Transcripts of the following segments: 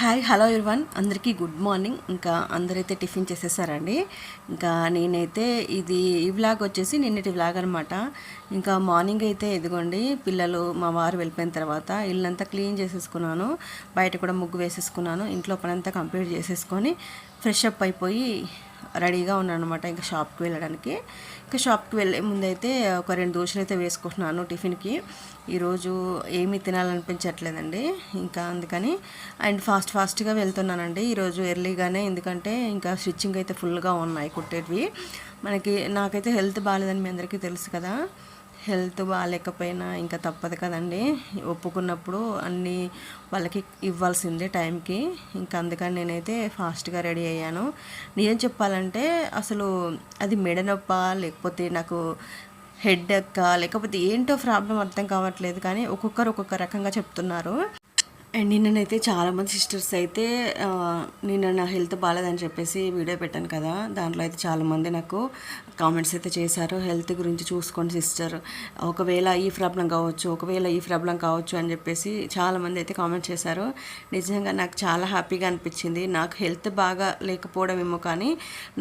Hi hello ఇర్వన్ అందరికీ good morning ఇంకా అందరైతే టిఫిన్ చేసేసారండి. ఇంకా నేనైతే ఇది ఈ వ్లాగ్ వచ్చేసి నిన్నటి వ్లాగ్ అనమాట ఇంకా మార్నింగ్ అయితే ఇదిగోండి పిల్లలు మా వారు వెళ్ళిపోయిన తర్వాత ఇల్లంతా క్లీన్ చేసేసుకున్నాను. బయట కూడా ముగ్గు వేసేసుకున్నాను. ఇంట్లో పనంతా కంప్లీట్ చేసేసుకొని ఫ్రెష్ అప్ అయిపోయి రెడీగా ఉన్నాను అనమాట ఇంకా షాప్కి వెళ్ళడానికి. ఇంకా షాప్కి వెళ్ళే ముందైతే ఒక రెండు దోశలు అయితే వేసుకుంటున్నాను టిఫిన్కి. ఈరోజు ఏమీ తినాలనిపించట్లేదండి. ఇంకా అందుకని అండ్ ఫాస్ట్ ఫాస్ట్గా వెళ్తున్నానండి. ఈరోజు ఎర్లీగానే ఎందుకంటే ఇంకా స్టిచ్చింగ్ అయితే ఫుల్గా ఉన్నాయి కుట్టేటివి. మనకి నాకైతే హెల్త్ బాగాలేదని మీ అందరికీ తెలుసు కదా. హెల్త్ బాగాలేకపోయినా ఇంకా తప్పదు కదండి. ఒప్పుకున్నప్పుడు అన్నీ వాళ్ళకి ఇవ్వాల్సిందే టైంకి. ఇంకా అందుకని నేనైతే ఫాస్ట్గా రెడీ అయ్యాను. నిజం చెప్పాలంటే అసలు అది మెడనొప్ప లేకపోతే నాకు హెడ్ ఎక్క లేకపోతే ఏంటో ప్రాబ్లం అర్థం కావట్లేదు. కానీ ఒక్కొక్కరు ఒక్కొక్క రకంగా చెప్తున్నారు. అండ్ నిన్ననైతే చాలామంది సిస్టర్స్ అయితే నిన్న నా హెల్త్ బాగాలేదని చెప్పేసి వీడియో పెట్టాను కదా దాంట్లో అయితే చాలామంది నాకు కామెంట్స్ అయితే చేశారు. హెల్త్ గురించి చూసుకోండి సిస్టర్. ఒకవేళ ఈ ప్రాబ్లం కావచ్చు ఒకవేళ ఈ ప్రాబ్లం కావచ్చు అని చెప్పేసి చాలామంది అయితే కామెంట్ చేశారు. నిజంగా నాకు చాలా హ్యాపీగా అనిపించింది. నాకు హెల్త్ బాగా లేకపోవడం ఏమో కానీ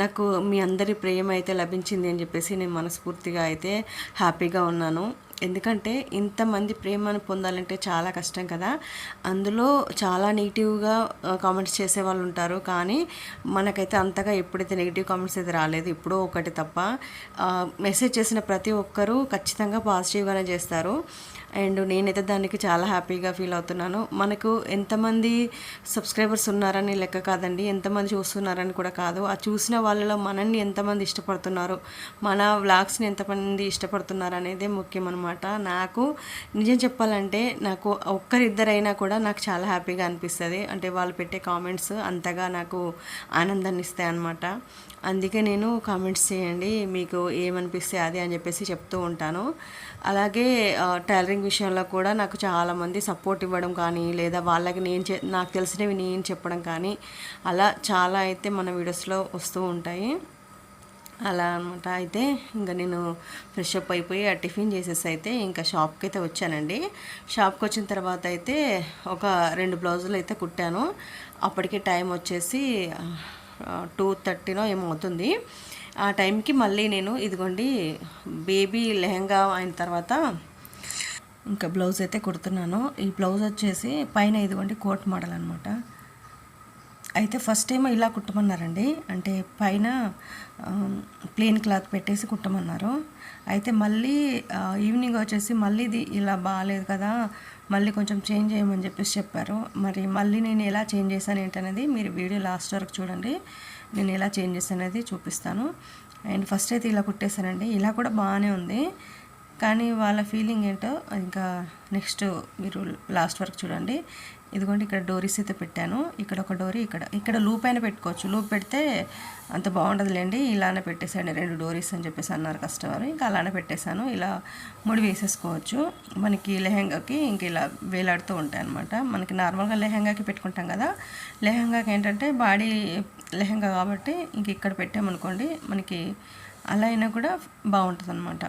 నాకు మీ అందరి ప్రేమ అయితే లభించింది అని చెప్పేసి నేను మనస్ఫూర్తిగా అయితే హ్యాపీగా ఉన్నాను. ఎందుకంటే ఇంతమంది ప్రేమను పొందాలంటే చాలా కష్టం కదా. అందులో చాలా నెగిటివ్గా కామెంట్స్ చేసే వాళ్ళు ఉంటారు. కానీ మనకైతే అంతగా ఎప్పుడైతే నెగిటివ్ కామెంట్స్ అయితే రాలేదు ఎప్పుడో ఒకటి తప్ప మెసేజ్ చేసిన ప్రతి ఒక్కరూ ఖచ్చితంగా పాజిటివ్గానే చేస్తారు. అండ్ నేనైతే దానికి చాలా హ్యాపీగా ఫీల్ అవుతున్నాను. మనకు ఎంతమంది సబ్స్క్రైబర్స్ ఉన్నారని లెక్క కాదండి. ఎంతమంది చూస్తున్నారని కూడా కాదు. ఆ చూసిన వాళ్ళలో మనల్ని ఎంతమంది ఇష్టపడుతున్నారు? మన వ్లాగ్స్ని ఎంతమంది ఇష్టపడుతున్నారు అనేది ముఖ్యం అనమాట నాకు నిజం చెప్పాలంటే నాకు ఒక్కరిద్దరైనా కూడా నాకు చాలా హ్యాపీగా అనిపిస్తుంది. అంటే వాళ్ళు పెట్టే కామెంట్స్ అంతగా నాకు ఆనందాన్ని ఇస్తాయి అనమాట అందుకే నేను కామెంట్స్ చేయండి. మీకు ఏమనిపిస్తే అది అని చెప్పేసి చెప్తూ ఉంటాను. అలాగే టైలరింగ్ విషయంలో కూడా నాకు చాలామంది సపోర్ట్ ఇవ్వడం కానీ లేదా వాళ్ళకి నేను చె- నాకు తెలిసినవి నేను చెప్పడం కానీ అలా చాలా అయితే మన వీడియోస్లో వస్తూ ఉంటాయి. అలా అనమాట అయితే ఇంకా నేను ఫ్రెష్ అప్ అయిపోయి ఆ టిఫిన్ చేసేసి అయితే ఇంకా షాప్కి అయితే వచ్చానండి. షాప్కి వచ్చిన తర్వాత అయితే ఒక రెండు బ్లౌజులు అయితే కుట్టాను. అప్పటికే టైం వచ్చేసి టూ థర్టీనో ఏమో అవుతుంది. ఆ టైంకి మళ్ళీ నేను ఇదిగోండి బేబీ లెహంగా అయిన తర్వాత ఇంకా బ్లౌజ్ అయితే కుడుతున్నాను. ఈ బ్లౌజ్ వచ్చేసి పైన ఇదిగోండి కోట్ మోడల్ అనమాట అయితే ఫస్ట్ టైం ఇలా కుట్టమన్నారండి. అంటే పైన ప్లెయిన్ క్లాత్ పెట్టేసి కుట్టమన్నారు. అయితే మళ్ళీ ఈవినింగ్ వచ్చేసి మళ్ళీ ఇది ఇలా బాగాలేదు కదా మళ్ళీ కొంచెం చేంజ్ చేయమని చెప్పేసి చెప్పారు. మరి మళ్ళీ నేను ఎలా చేంజ్ చేశాను ఏంటనేది మీరు వీడియో లాస్ట్ వరకు చూడండి. నేను ఎలా చేంజ్ చేశాను అనేది చూపిస్తాను. అండ్ ఫస్ట్ అయితే ఇలా కుట్టేశానండి. ఇలా కూడా బాగానే ఉంది. కానీ వాళ్ళ ఫీలింగ్ ఏంటో ఇంకా నెక్స్ట్ మీరు లాస్ట్ వరకు చూడండి. ఇదిగోండి ఇక్కడ డోరీస్ అయితే పెట్టాను. ఇక్కడ ఒక డోరీ ఇక్కడ ఇక్కడ లూప్ అయినా పెట్టుకోవచ్చు. లూప్ పెడితే అంత బాగుండదులేండి. ఇలానే పెట్టేసాను రెండు డోరీస్ అని చెప్పేసి అన్నారు కస్టమర్ ఇంకా అలానే పెట్టేశాను. ఇలా ముడి వేసేసుకోవచ్చు. మనకి లెహంగాకి ఇంక ఇలా వేలాడుతూ ఉంటాయి అనమాట మనకి నార్మల్గా లెహంగాకి పెట్టుకుంటాం కదా. లెహంగాకి ఏంటంటే బాడీ లెహంగా కాబట్టి ఇంక ఇక్కడ పెట్టామనుకోండి మనకి అలా అయినా కూడా బాగుంటుంది అనమాట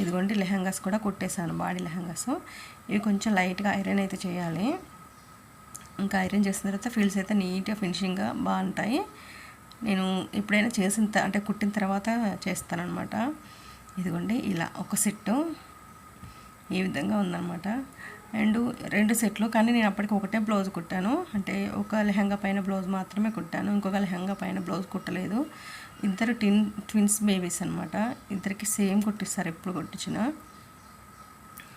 ఇదిగోండి లెహంగాస్ కూడా కుట్టేశాను బాడీ లెహంగాస్. ఇవి కొంచెం లైట్గా ఐరన్ అయితే చేయాలి. ఇంకా ఐరన్ చేసిన తర్వాత ఫీల్డ్స్ అయితే నీట్గా ఫినిషింగ్గా బాగుంటాయి నేను ఎప్పుడైనా చేసిన అంటే కుట్టిన తర్వాత చేస్తానమాట ఇదిగోండి ఇలా ఒక సెట్టు ఈ విధంగా ఉందన్నమాట. అండ్ రెండు సెట్లు కానీ నేను అప్పటికి ఒకటే బ్లౌజ్ కుట్టాను. అంటే ఒక లెహంగా పైన బ్లౌజ్ మాత్రమే కుట్టాను ఇంకొక లెహంగా పైన బ్లౌజ్ కుట్టలేదు. ఇద్దరు టిన్ ట్విన్స్ బేబీస్ అనమాట ఇద్దరికి సేమ్ కుట్టిస్తారు ఎప్పుడు కుట్టించిన.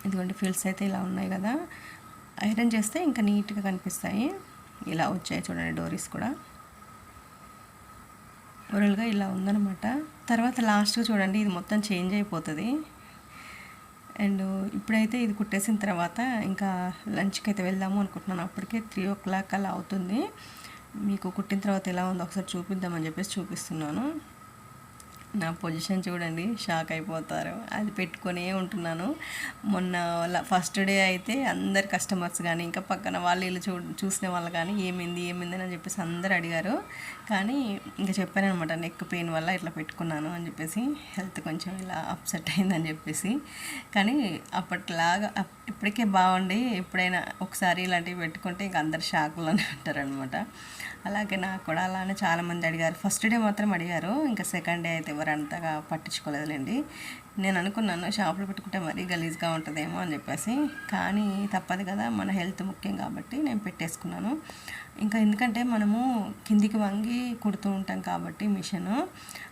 ఇదిగోండి ఫీల్డ్స్ అయితే ఇలా ఉన్నాయి కదా. ఐరన్ చేస్తే ఇంకా నీట్గా కనిపిస్తాయి. ఇలా వచ్చాయి చూడండి డోరీస్ కూడా. ఓరల్గా ఇలా ఉందన్నమాట. తర్వాత లాస్ట్గా చూడండి ఇది మొత్తం చేంజ్ అయిపోతుంది. అండ్ ఇప్పుడైతే ఇది కుట్టేసిన తర్వాత ఇంకా లంచ్కి అయితే వెళ్దాము అనుకుంటున్నాను. అప్పటికే త్రీ ఓ క్లాక్ అలా అవుతుంది. మీకు కుట్టిన తర్వాత ఎలా ఉందో ఒకసారి చూపిద్దామని చెప్పేసి చూపిస్తున్నాను. నా పొజిషన్ చూడండి షాక్ అయిపోతారు. అది పెట్టుకునే ఉంటున్నాను. మొన్న ఫస్ట్ డే అయితే అందరు కస్టమర్స్ కానీ ఇంకా పక్కన వాళ్ళు వీళ్ళు చూ చూసిన వాళ్ళు కానీ ఏమైంది ఏమైంది అని చెప్పేసి అందరు అడిగారు. కానీ ఇంకా చెప్పాను అనమాట నెక్ పెయిన్ వల్ల ఇట్లా పెట్టుకున్నాను అని చెప్పేసి హెల్త్ కొంచెం ఇలా అప్సెట్ అయిందని చెప్పేసి. కానీ అప్పట్లాగా అప్- ఇప్పటికే బాగుండి ఎప్పుడైనా ఒకసారి ఇలాంటివి పెట్టుకుంటే ఇంకా అందరు షాక్లోనే ఉంటారనమాట అలాగే నాకు కూడా అలానే చాలామంది అడిగారు. ఫస్ట్ డే మాత్రం అడిగారు ఇంకా సెకండ్ డే అయితే ఎవరు అంతగా పట్టించుకోలేదులేండి. నేను అనుకున్నాను షాపులు పెట్టుకుంటే మరీ గలీజ్గా ఉంటుందేమో అని చెప్పేసి. కానీ తప్పదు కదా మన హెల్త్ ముఖ్యం కాబట్టి నేను పెట్టేసుకున్నాను. ఇంకా ఎందుకంటే మనము కిందికి వంగి కుడుతూ ఉంటాం కాబట్టి మిషన్.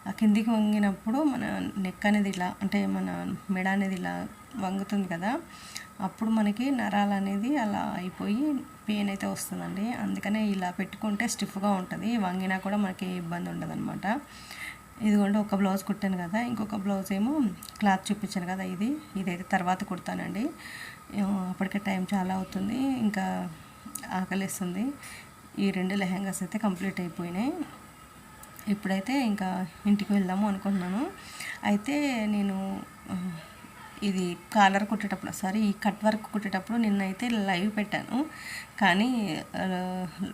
ఆ కిందికి వంగినప్పుడు మన నెక్ అనేది ఇలా అంటే మన మెడ అనేది ఇలా వంగుతుంది కదా. అప్పుడు మనకి నరాలు అనేది అలా అయిపోయి పెయిన్ అయితే వస్తుందండి. అందుకనే ఇలా పెట్టుకుంటే స్టిఫ్గా ఉంటుంది. వంగినా కూడా మనకి ఇబ్బంది ఉండదు అనమాట ఇదిగోండి ఒక బ్లౌజ్ కుట్టాను కదా. ఇంకొక బ్లౌజ్ ఏమో క్లాత్ చూపించాను కదా ఇది. ఇదైతే తర్వాత కుడతానండి. అప్పటికే టైం చాలా అవుతుంది. ఇంకా ఆకలిస్తుంది. ఈ రెండు లెహంగాస్ అయితే కంప్లీట్ అయిపోయినాయి. ఇప్పుడైతే ఇంకా ఇంటికి వెళ్దాము అనుకుంటున్నాను. అయితే నేను ఇది కాలర్ కుట్టేటప్పుడు సారీ ఈ కట్ వర్క్ కుట్టేటప్పుడు నిన్నైతే లైవ్ పెట్టాను. కానీ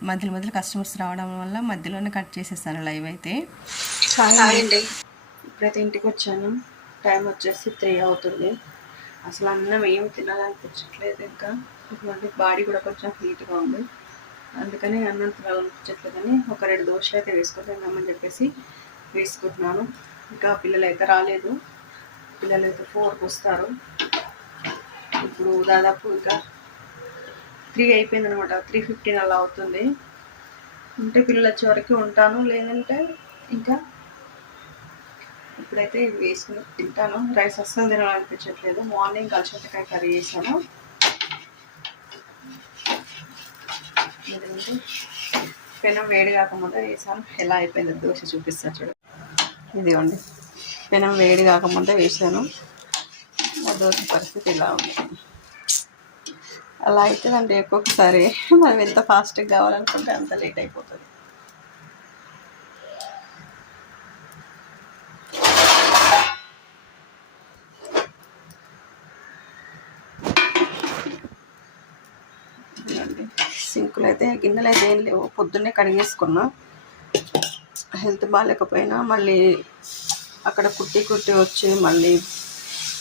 మధ్యలో మధ్యలో కస్టమర్స్ రావడం వల్ల మధ్యలోనే కట్ చేసేస్తాను లైవ్ అయితే. అండి. ఇప్పుడైతే ఇంటికి వచ్చాను. టైం వచ్చేసి త్రీ అవుతుంది. అసలు అన్నం ఏం తినాలనిపించట్లేదు ఇంకా. ఇటువంటి బాడీ కూడా కొంచెం హీట్గా ఉంది. అందుకని అన్నం తినాలనిపించట్లేదని ఒక రెండు దోశలు అయితే వేసుకొని అమ్మని చెప్పేసి వేసుకుంటున్నాను. ఇంకా పిల్లలు అయితే రాలేదు. పిల్లలు అయితే ఫోర్కి వస్తారు. ఇప్పుడు దాదాపు ఇంకా త్రీ అయిపోయింది అనమాట త్రీ ఫిఫ్టీన్ అలా అవుతుంది. ఉంటే పిల్లలు వచ్చే వరకు ఉంటాను. లేదంటే ఇంకా ఇప్పుడైతే ఇవి వేసుకుని తింటాను. రైస్ అస్సలు తినాలనిపించట్లేదు. మార్నింగ్ కలిసినట్టుకాయ కర్రీ చేశాను. ఎందుకంటే పెనం వేడి కాకముందే వేసాను ఎలా అయిపోయిందో దోశ చూపిస్తాను చూడండి ఇదిగోండి. పెనం వేడి కాకముందే వేసాను ఆ దోశ పరిస్థితి ఇలా ఉంది. అలా అవుతుందండి ఒక్కొక్కసారి మనం ఎంత ఫాస్ట్గా కావాలనుకుంటే అంత లేట్ అయిపోతుంది. సింకులు అయితే గిన్నెలు అయితే ఏం లేవు. పొద్దున్నే కడిగేసుకున్నా. హెల్త్ బాగాలేకపోయినా మళ్ళీ అక్కడ కుట్టి కుట్టి వచ్చి మళ్ళీ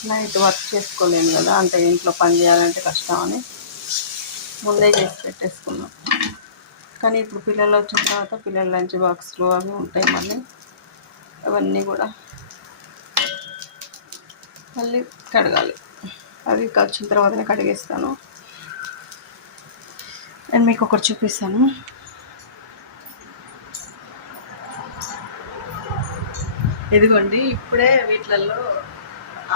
నైట్ వర్క్ చేసుకోలేము కదా అంటే ఇంట్లో పని చేయాలంటే కష్టం అని ముందే చేసి పెట్టేసుకున్నాం. కానీ ఇప్పుడు పిల్లలు వచ్చిన తర్వాత పిల్లల లంచ్ బాక్స్లు అవి ఉంటాయి మళ్ళీ. అవన్నీ కూడా మళ్ళీ కడగాలి. అవి వచ్చిన తర్వాతనే కడిగేస్తాను. నేను మీకు ఒకటి చూపిస్తాను. ఇదిగోండి ఇప్పుడే వీటిలలో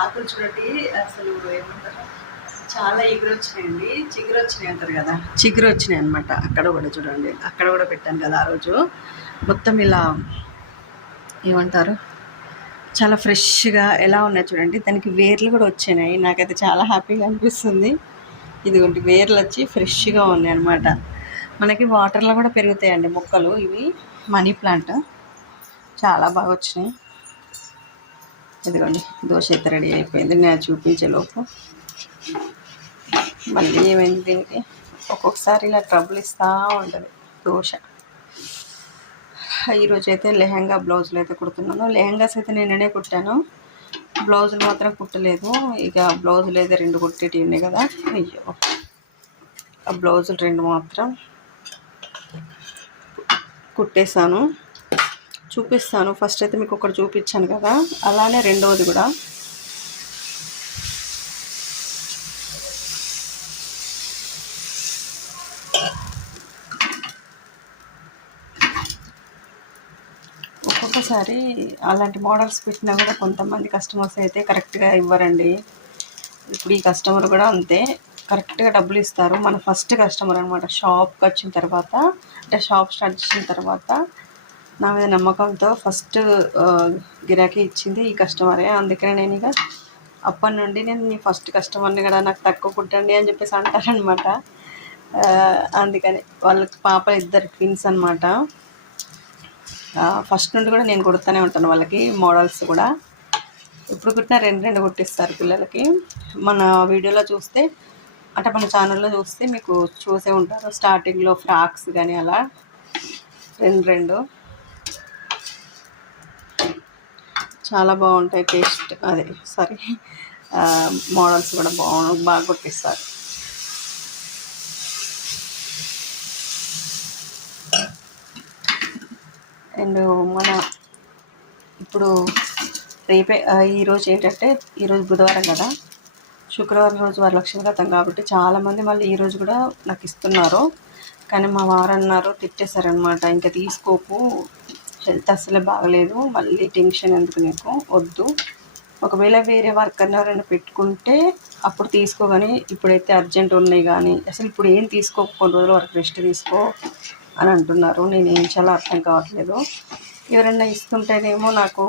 ఆకులు చూడండి అసలు ఏమంటారు? చాలా ఎగురు వచ్చినాయండి చిగురు వచ్చినాయి అంటారు కదా. చిగురు వచ్చినాయి అనమాట అక్కడ కూడా చూడండి అక్కడ కూడా పెట్టాను కదా ఆ రోజు. మొత్తం ఇలా ఏమంటారు? చాలా ఫ్రెష్గా ఎలా ఉన్నాయి చూడండి. దానికి వేర్లు కూడా వచ్చినాయి నాకైతే చాలా హ్యాపీగా అనిపిస్తుంది. ఇదిగోండి వేర్లు వచ్చి ఫ్రెష్గా ఉన్నాయి అనమాట మనకి వాటర్లో కూడా పెరుగుతాయండి మొక్కలు ఇవి. Money plant. చాలా బాగా వచ్చినాయి. ఇదిగోండి దోశ అయితే రెడీ అయిపోయింది. నేను చూపించే లోపు. మళ్ళీ ఏమైంది దీనికి? ఒక్కొక్కసారి ఇలా ట్రబుల్ ఇస్తూ ఉంటుంది దోశ. ఈరోజు అయితే లెహంగా బ్లౌజులు అయితే కుడుతున్నాను. లెహంగాస్ అయితే నిన్ననే కుట్టాను. బ్లౌజులు మాత్రం కుట్టలేదు. ఇక బ్లౌజులు అయితే రెండు కుట్టేటి ఉన్నాయి కదా. అయ్యో. ఆ బ్లౌజులు రెండు మాత్రం కుట్టేశాను. చూపిస్తాను. ఫస్ట్ అయితే మీకు ఒకటి చూపించాను కదా. అలానే రెండవది కూడా. ఒక్కొక్కసారి అలాంటి మోడల్స్ పెట్టినా కూడా కొంతమంది కస్టమర్స్ అయితే కరెక్ట్గా ఇవ్వరండి. ఇప్పుడు ఈ కస్టమర్ కూడా అంతే. కరెక్ట్గా డబ్బులు ఇస్తారు. మన ఫస్ట్ కస్టమర్ అనమాట షాప్కి వచ్చిన తర్వాత అంటే షాప్ స్టార్ట్ చేసిన తర్వాత నా మీద నమ్మకంతో ఫస్ట్ గిరాకీ ఇచ్చింది ఈ కస్టమరే. అందుకనే నేను ఇక అప్పటి నుండి నేను నీ ఫస్ట్ కస్టమర్ని కదా నాకు తక్కువ కుట్టండి అని చెప్పేసి అంటారనమాట అందుకని వాళ్ళకి పాప ఇద్దరు ట్విన్స్ అనమాట ఫస్ట్ నుండి కూడా నేను కుడుతూనే ఉంటాను వాళ్ళకి మోడల్స్ కూడా. ఇప్పుడు కుట్టిన రెండు రెండు కుట్టిస్తారు పిల్లలకి. మన వీడియోలో చూస్తే అంటే మన ఛానల్లో చూస్తే మీకు చూసే ఉంటారు. స్టార్టింగ్లో ఫ్రాక్స్ కానీ అలా. రెండు రెండు. చాలా బాగుంటాయి పేస్ట్ అదే సారీ. మోడల్స్ కూడా బాగు బాగా కుట్టిస్తారు. అండ్ మన ఇప్పుడు రేపే ఈరోజు ఏంటంటే ఈరోజు బుధవారం కదా? శుక్రవారం రోజు వరలక్ష్మి వ్రతం కాబట్టి చాలామంది మళ్ళీ ఈరోజు కూడా నాకు ఇస్తున్నారు. కానీ మా వారన్నారు తిట్టేశారనమాట ఇంకా తీసుకోకు హెల్త్ అసలు బాగలేదు. మళ్ళీ టెన్షన్ ఎందుకు నీకు? వద్దు. ఒకవేళ వేరే వర్క్ ఎవరైనా పెట్టుకుంటే అప్పుడు తీసుకో కానీ ఇప్పుడైతే అర్జెంట్ ఉన్నాయి కానీ అసలు ఇప్పుడు ఏం తీసుకో? కొన్ని రోజుల వరకు రెస్ట్ తీసుకో అని అంటున్నారు. నేను ఏం చాలా అర్థం కావట్లేదు. ఎవరైనా ఇస్తుంటేనేమో నాకు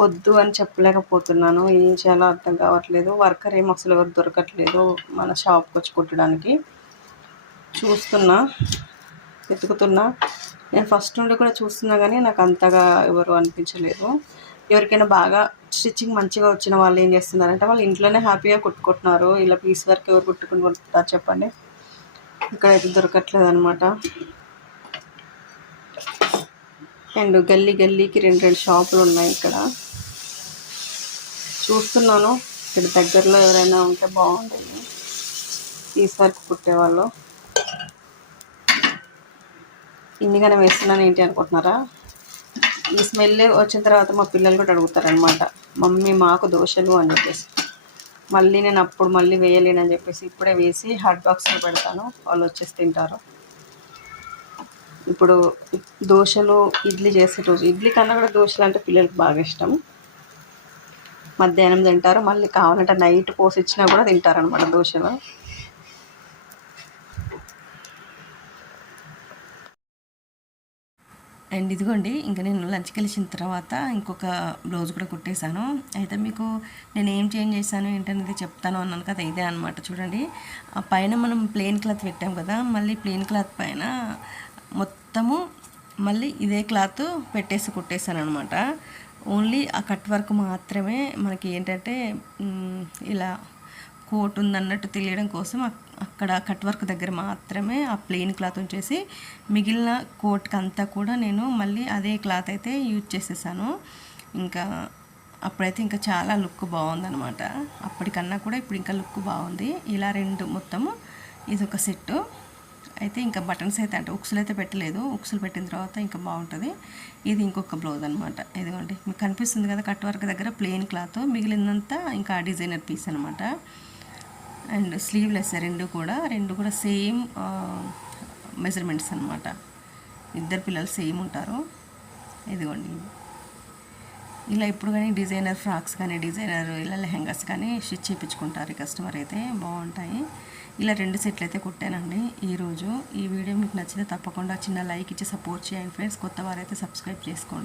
వద్దు అని చెప్పలేకపోతున్నాను. ఏం చేయాలో అర్థం కావట్లేదు. వర్కర్ ఏం అసలు ఎవరు దొరకట్లేదు. మన షాప్కి వచ్చి కుట్టడానికి. చూస్తున్నా. వెతుకుతున్నా. నేను ఫస్ట్ నుండి కూడా చూస్తున్నా కానీ నాకు అంతగా ఎవరు అనిపించలేదు. ఎవరికైనా బాగా స్టిచ్చింగ్ మంచిగా వచ్చిన వాళ్ళు ఏం చేస్తున్నారంటే వాళ్ళు ఇంట్లోనే హ్యాపీగా కుట్టుకుంటున్నారు. ఇలా పీస్ వర్క్ ఎవరు కుట్టుకుని కుట్టుకుంటారు చెప్పండి. ఇక్కడైతే దొరకట్లేదు అనమాట అండ్ గల్లీ గల్లీకి రెండు రెండు షాపులు ఉన్నాయి ఇక్కడ. చూస్తున్నాను. ఇక్కడ దగ్గరలో ఎవరైనా ఉంటే బాగుంటుంది. పీస్ వర్క్ కుట్టేవాళ్ళు ఇన్నిగానే వేస్తున్నాను ఏంటి అనుకుంటున్నారా? ఈ స్మెల్ వచ్చిన తర్వాత మా పిల్లలు కూడా అడుగుతారనమాట మమ్మీ మాకు దోశలు అని చెప్పేసి. మళ్ళీ నేను అప్పుడు మళ్ళీ వేయలేనని చెప్పేసి ఇప్పుడే వేసి హాట్ బాక్స్లో పెడతాను వాళ్ళు వచ్చేసి తింటారు. ఇప్పుడు దోశలు ఇడ్లీ చేసే రోజు ఇడ్లీ కన్నా కూడా దోశలు అంటే పిల్లలకి బాగా ఇష్టం. మధ్యాహ్నం తింటారు మళ్ళీ కావాలంటే నైట్ పోసి ఇచ్చినా కూడా తింటారనమాట దోశలు. అండ్ ఇదిగోండి ఇంకా నేను లంచ్కి వెళ్ళిన తర్వాత ఇంకొక బ్లౌజ్ కూడా కుట్టేశాను. అయితే మీకు నేను ఏం చేంజ్ చేశాను ఏంటనేది చెప్తాను అన్నాను కదా ఇదే అనమాట చూడండి ఆ పైన మనం ప్లెయిన్ క్లాత్ పెట్టాం కదా మళ్ళీ ప్లెయిన్ క్లాత్ పైన మొత్తము మళ్ళీ ఇదే క్లాత్ పెట్టేసి కుట్టేశాను అనమాట ఓన్లీ ఆ కట్ వర్క్ మాత్రమే మనకి ఏంటంటే ఇలా కోట్ ఉందన్నట్టు తెలియడం కోసం అక్కడ కట్ వర్క్ దగ్గర మాత్రమే ఆ ప్లెయిన్ క్లాత్ ఉంచేసి మిగిలిన కోట్కి అంతా కూడా నేను మళ్ళీ అదే క్లాత్ అయితే యూజ్ చేసేసాను. ఇంకా అప్పుడైతే ఇంకా చాలా లుక్ బాగుందనమాట అప్పటికన్నా కూడా ఇప్పుడు ఇంకా లుక్ బాగుంది. ఇలా రెండు మొత్తము ఇది ఒక సెట్టు. అయితే ఇంకా బటన్స్ అయితే అంటే ఉక్సులు అయితే పెట్టలేదు. ఉక్సులు పెట్టిన తర్వాత ఇంకా బాగుంటుంది. ఇది ఇంకొక బ్లౌజ్ అనమాట ఇదిగోండి. మీకు కనిపిస్తుంది కదా కట్ వర్క్ దగ్గర ప్లెయిన్ క్లాత్. మిగిలిందంతా ఇంకా డిజైనర్ పీస్ అనమాట అండ్ స్లీవ్లెస్ రెండు కూడా. రెండు కూడా సేమ్ మెజర్మెంట్స్ అనమాట ఇద్దరు పిల్లలు సేమ్ ఉంటారు. ఇదిగోండి. ఇలా ఇప్పుడు కానీ డిజైనర్ ఫ్రాక్స్ కానీ డిజైనర్ ఇలా లెహెంగాస్ కానీ స్టిచ్ చేయించుకుంటారు కస్టమర్ అయితే. బాగుంటాయి. ఇలా రెండు సెట్లు అయితే కుట్టానండి ఈరోజు ఈ వీడియో మీకు నచ్చితే తప్పకుండా చిన్న లైక్ ఇచ్చి సపోర్ట్ చేయండి ఫ్రెండ్స్. కొత్త వారైతే సబ్స్క్రైబ్ చేసుకోండి.